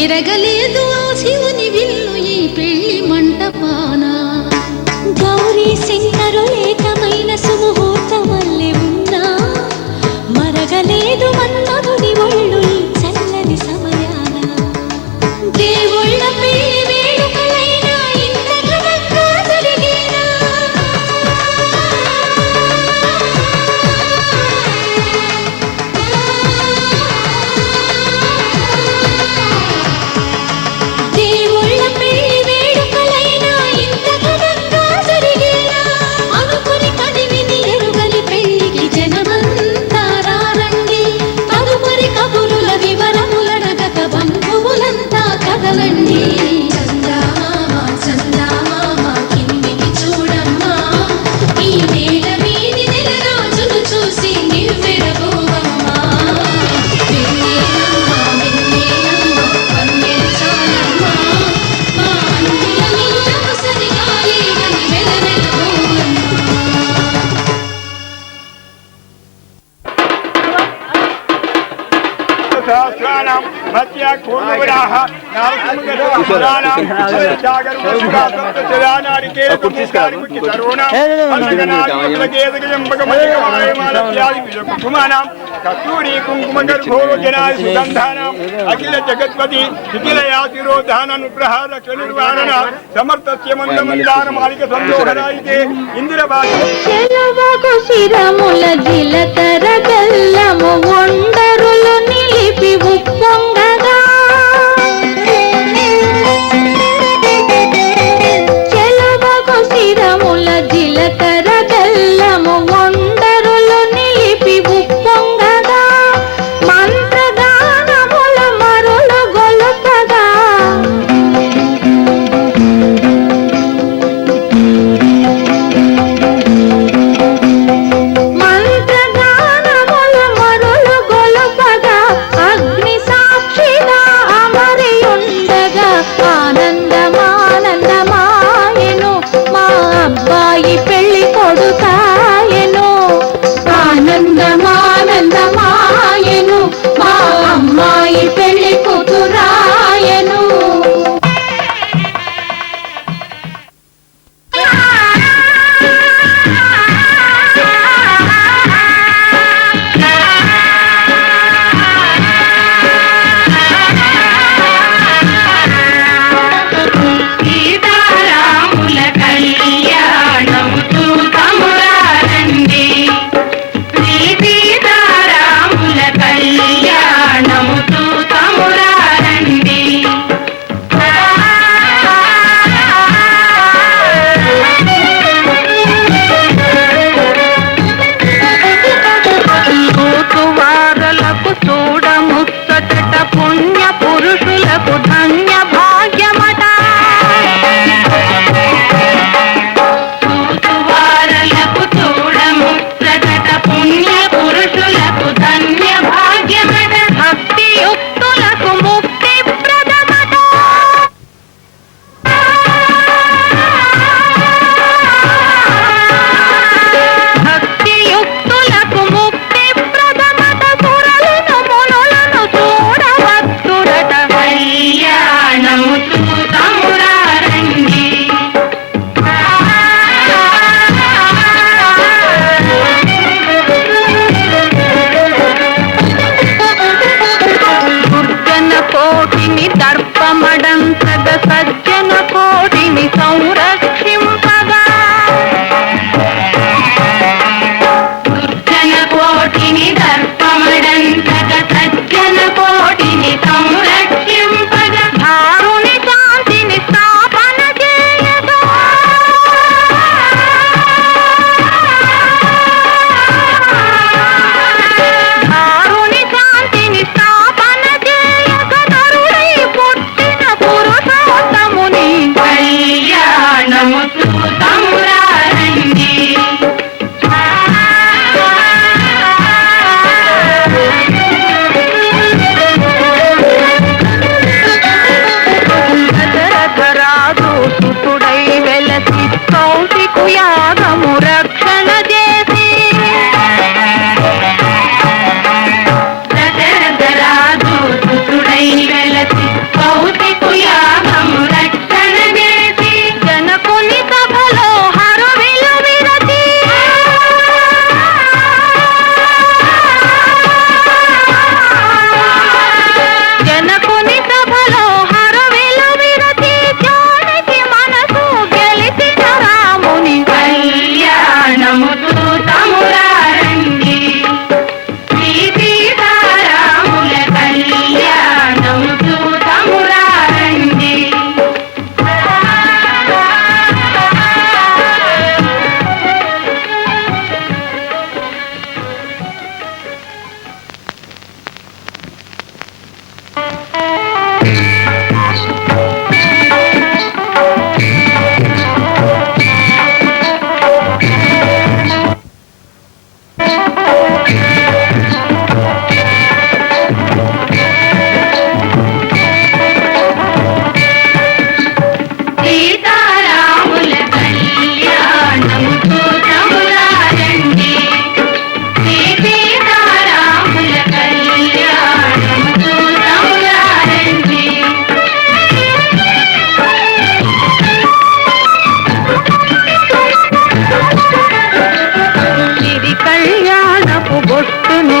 విరగలేదు ఆ శివుని విల్లు ఈ పెళ్లి మంటపాన. గౌరీ శంకరు ఏకమైన సుముహూర్తమల్లి ఉన్నా మరగలేదు మన్మధుని ఒళ్ళు ఈ చల్లని సమయాన. దేవుళ్ళ పెళ్లి వేడుకలైనా ఇంత ఘనంగా జరిగేనా? దేవుళ్ళ పెళ్లి వేడుకలైనా ఇంత ఘనంగా జరిగేనా? అనుకుని కదివిని ఎరుగని పెళ్లికి జనమంతా రారండి. తదుపరి కబురుల వివరములడగక బంధువులంతా కదలండి. చందమామ చందమామ కిందికి చూడమ్మా, ఈ నేల మీది నెలరాజును చూసి నివ్వెరపోవమ్మా. వెన్నెలమ్మ వెన్నెలమ్మ వన్నెలు చాలమ్మా, మా అన్నుల నిండము సరిగాలి అని వెలవెలబోవమ్మా. సహస్రానాం మధ్య కూర్మవరాహ నారసింహగణానాం జాగరూపసుగాసప్తశరానారికేల కుమారికుచి సర్వనాం అర్గనాగేదగజంబగమయమానవ్యాధి విజకుమానాం కస్తూరి కుంకుమగర్భోజనాయ సుగంధానాం అఖిల జగత్పతి నిఖిలయాతిరోధాననుగ్రహ లక్షనిర్వాణన సమర్థస్య మందమందార మాలిక సందోహరాయితే ఇందిరబాసి చెలవకు శిరముల జిలకర బెల్లము ఒండరులు నిలిపి ఉప్పొంగగా, చెలవకు శిరముల జిలకర బెల్లము ఒండరులు నిలిపి ఉప్పొంగగా, మంత్రగానముల మరులు గొలుపగా, మంత్రగానముల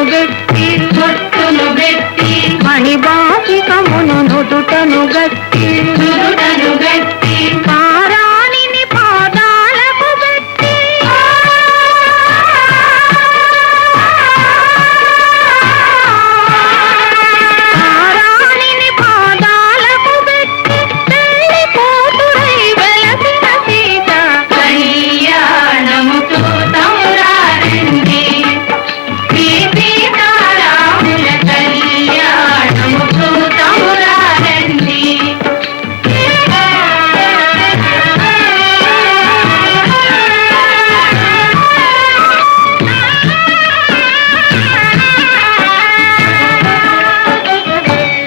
బెట్టి మణిబాసికమును నుదుటను గట్టి పారాణిని పాదాలకు బెట్టి పారాణిని పాదాలకు బెట్టి పెళ్లి కూతురై వెలసిన సీత కళ్యాణముతో తమురారండి సీతారాముల కళ్యాణముతో తమురారండి.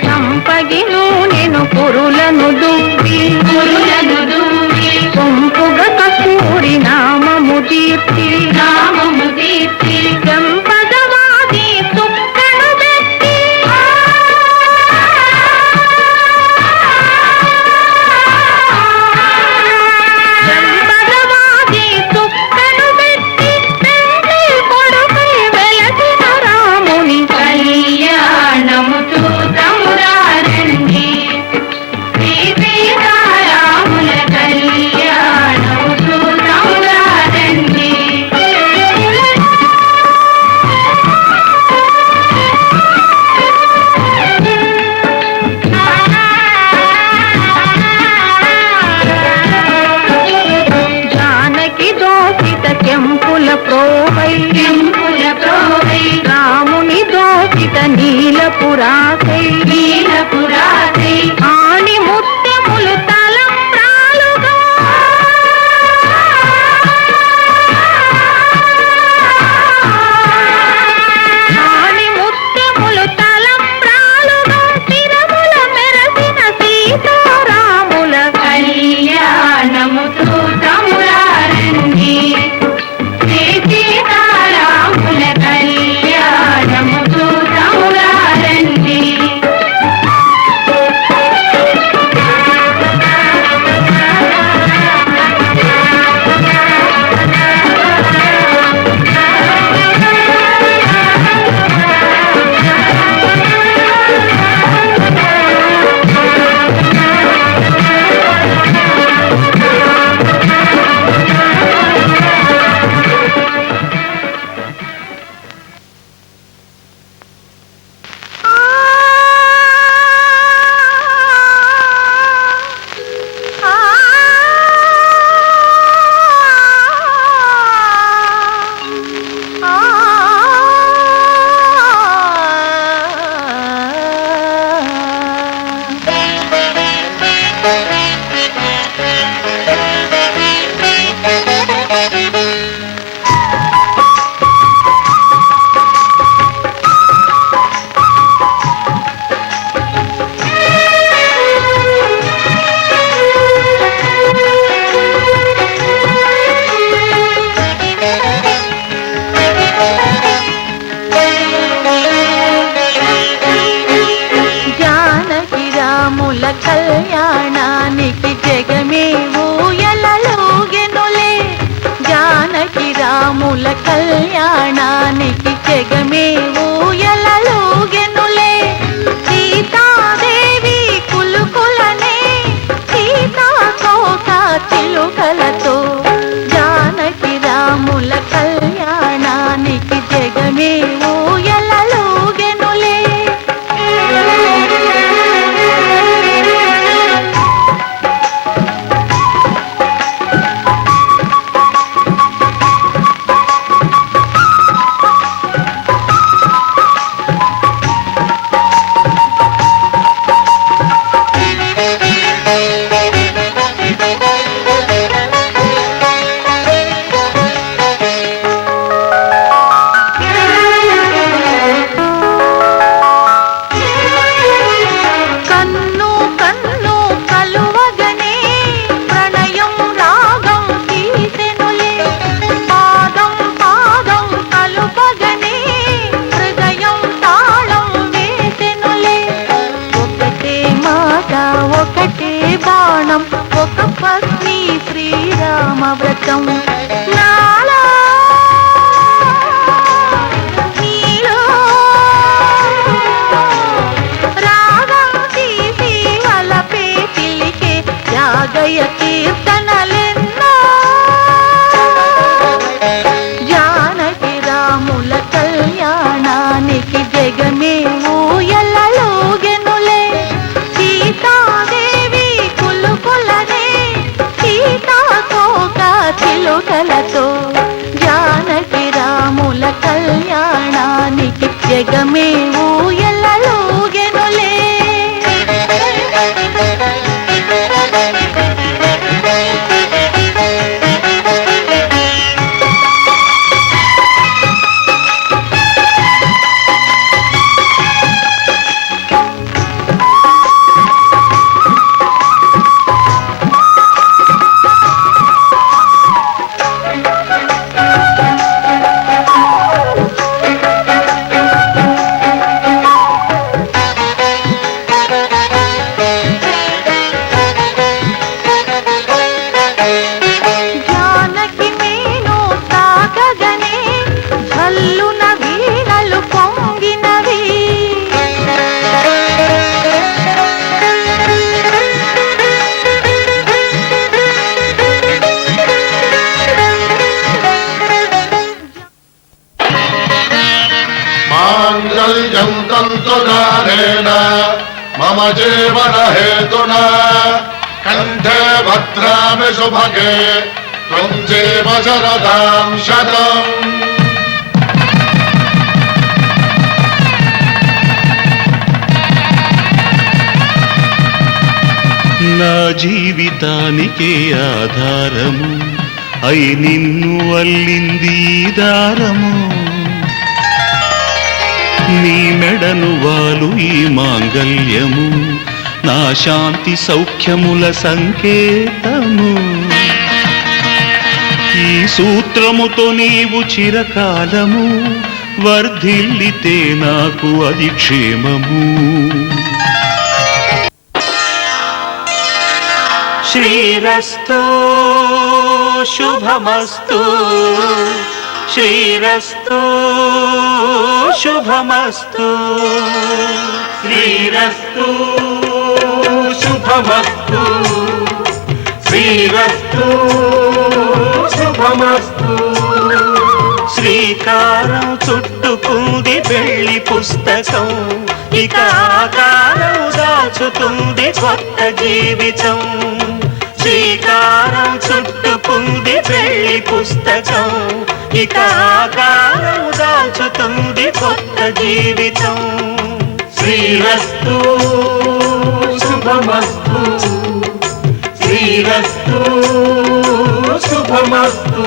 సంపగిను నేను పురులను దువ్వి కొంపుగా కస్తూరి నామము దీప్తి చెంపదవాది తుక్కను బెట్టి చెంపదవాది తుక్కను బెట్టి పెండ్లి కొడుకై వెలసిన రాముని కళ్యాణముతో తమురారండి సీతారాముల కళ్యాణముతో తమురారండి. జానకి దోసిత కెంపుల ప్రోవై రాముని దోసిత నీలపురాసై ఆణి ముత్యములు తలంబ్రాలుగా ఆణి ముత్యములు తలంబ్రాలుగా తిరముల మెరసిన సీతారాముల కళ్యాణముతో తమురారండి సీతారాముల కళ్యాణముతో తమురారండి. జగమే ఊయలలూగెనులే. జానకి మేను తాకగనే జల్లున వీణలు పొంగినవి. మాంగళ్యం తంతుదానేన మమ జీవన హేతునా కంఠే భద్రామి శుభగే త్వం జీవ శరదాం శతం. నా జీవితానికే ఆధారము అయి నిన్ను అల్లింది ఈ దారము. నీ మెడను వాలు ఈ మాంగల్యము నా శాంతి సౌఖ్యముల సంకేతము. ఈ సూత్రముతో నీవు చిరకాలము వర్ధిల్లితే నాకు అది క్షేమము. శ్రీరస్తు శుభమస్తు శ్రీరస్తు శుభమస్తు శ్రీరస్తు శుభమస్తు శ్రీరస్తు శుభమస్తు. శ్రీకారం చుట్టుకుంది పెళ్లి పుస్తకం ఇక ఆకారం దాచుతుంది కొత్త జీవితం. శ్రీకారం చుట్టుకుంది పెళ్లి పుస్తకం ఇక ఆకారం దాచుతుంది కొత్త జీవితం. శ్రీరస్తు శుభమస్తు శ్రీరస్తు శుభమస్తు.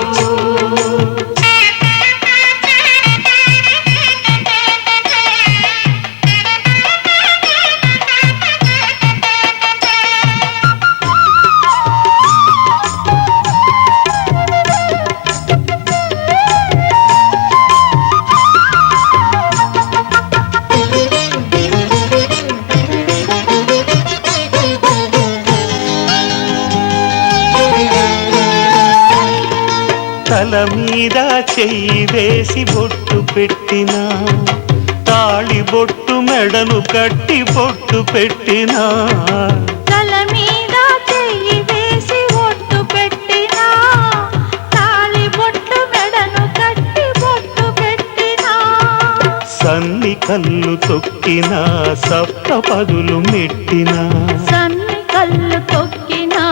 తల మీద చెయ్యి వేసి బొట్టు పెట్టినా తాళి బొట్టు మెడను కట్టి బొట్టు పెట్టినా. తల మీద చెయ్యి వేసి ఒట్టు పెట్టినా తాళి బొట్టు మెడను కట్టి బొట్టు పెట్టినా. సన్ని కళ్ళు తొక్కినా సప్త పదులు మెట్టినా సన్ని కళ్ళు తొక్కినా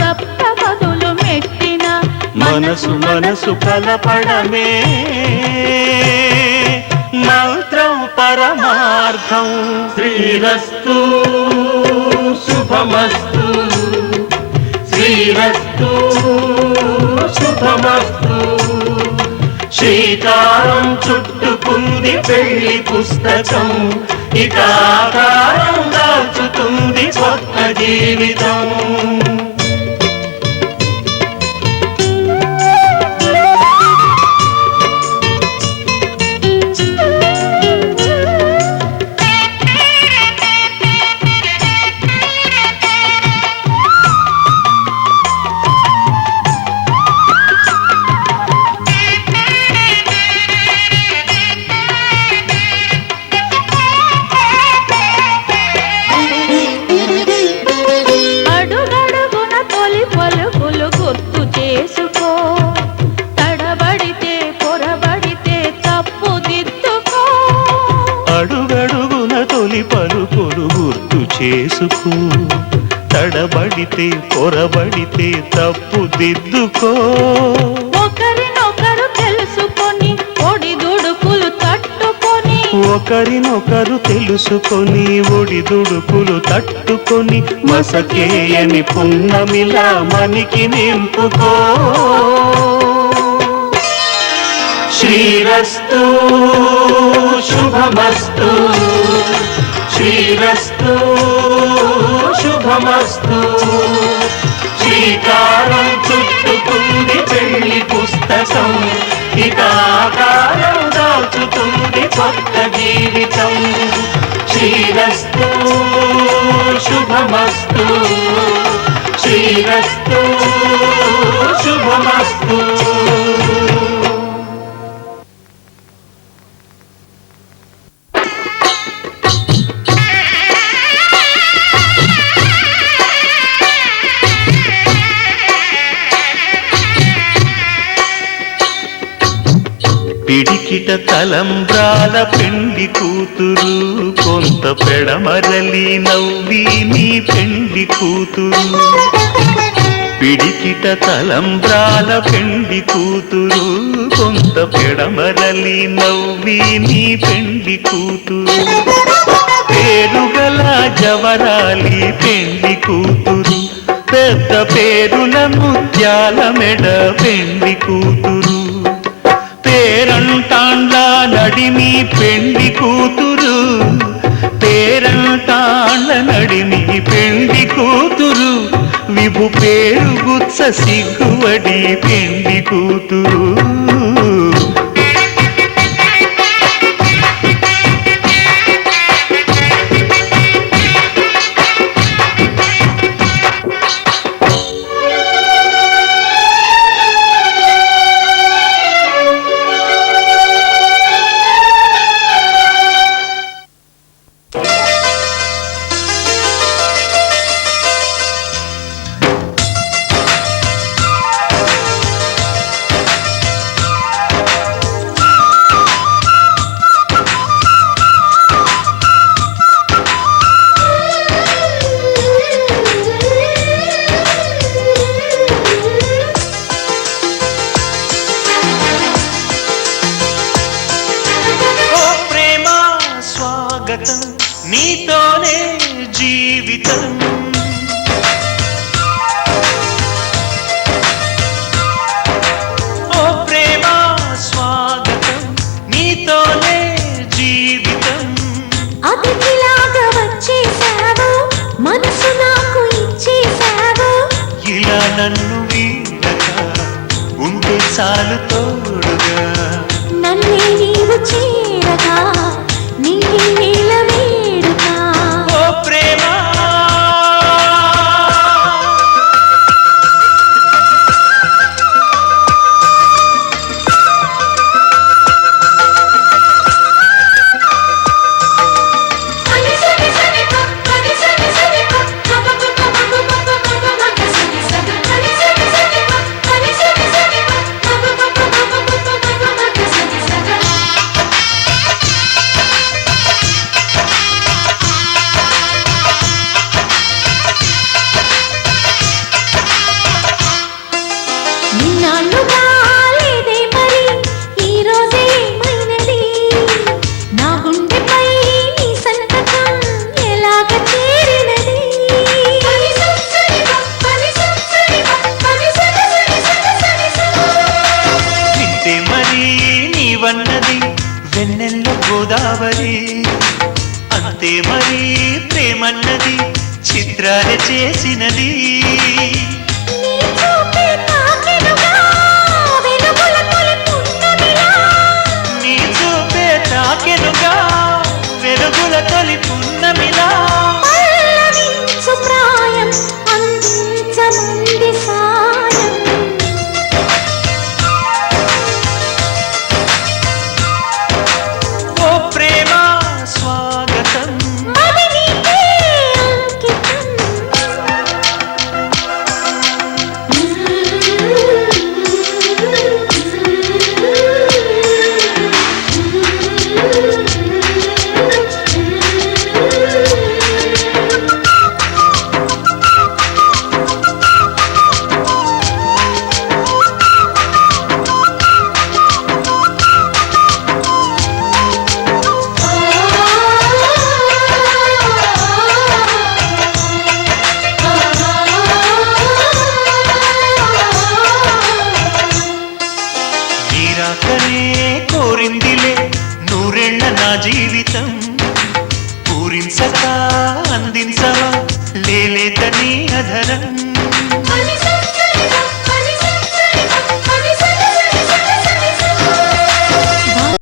సప్త పదులు మెట్టినా. మనసు మనసు కలపడమే మంత్రం పరమార్థం. శ్రీరస్తు శుభమస్తు శ్రీరస్తు శుభమస్తు. శ్రీకారం చుట్టుకుంది పెళ్లి పుస్తకం ఇక ఆకారం దాచుతుంది కొత్త జీవితం. చేసుకో, తడబడితే పొరబడితే తప్పు దిద్దుకో. ఒకరినొకరు తెలుసుకొని ఒడిదుడుకులు తట్టుకొని ఒకరినొకరు తెలుసుకొని ఒడిదుడుకులు తట్టుకొని మసకేయని పున్నమిలా మనికి నింపుకో. శ్రీరస్తు శుభమస్తు, శ్రీరస్తు శుభమస్తు. శ్రీకారం చుట్టుకుంది పెళ్లి పుస్తకం, ఇక ఆకారం దాచుతుంది కొత్త జీవితం. శ్రీరస్తు శుభమస్తు, శ్రీరస్తు శుభమస్తు. పిడికిట తలంబ్రాల పెండి కూతురు, కొంత పెడమరలి నవ్వి నీ పెండి కూతురు. పిడికిట తలంబ్రాల పెండి కూతురు, కొంత పెడమరలి నవ్వి నీ పెండి కూతురు. పేరుగల జవరాలి పెండి కూతురు, పెద్ద పేరుల ముత్యాల మెడ పెండి కూతురు. పేరంటాండ్ల నడిమి పెండి కూతురు, పేరంటాండ్ల నడిమి పెండి కూతురు. విభు పేరు గుత్స సిగ్గువడి పెండి కూతురు. నీతోనే జీవితం. ఓ ప్రేమ స్వాగతం, నీతోనే జీవితం. అతిథిలాగా వచ్చేసావు, మనసు నాకు ఇచ్చేసావు. ఇలా నన్ను వీడగా ఉంటే చాలు తోడుగా, నన్నే నీవు చేరగా వెన్నెల్ల గోదావరి, అంతే మరి ప్రేమన్నది చిత్రాల చేసినది. నీ చూపే తాకెనుగా వెలుగుల తొలి పున్నమిలా. ఊరించక అందించవా లేలేత నీ అధరం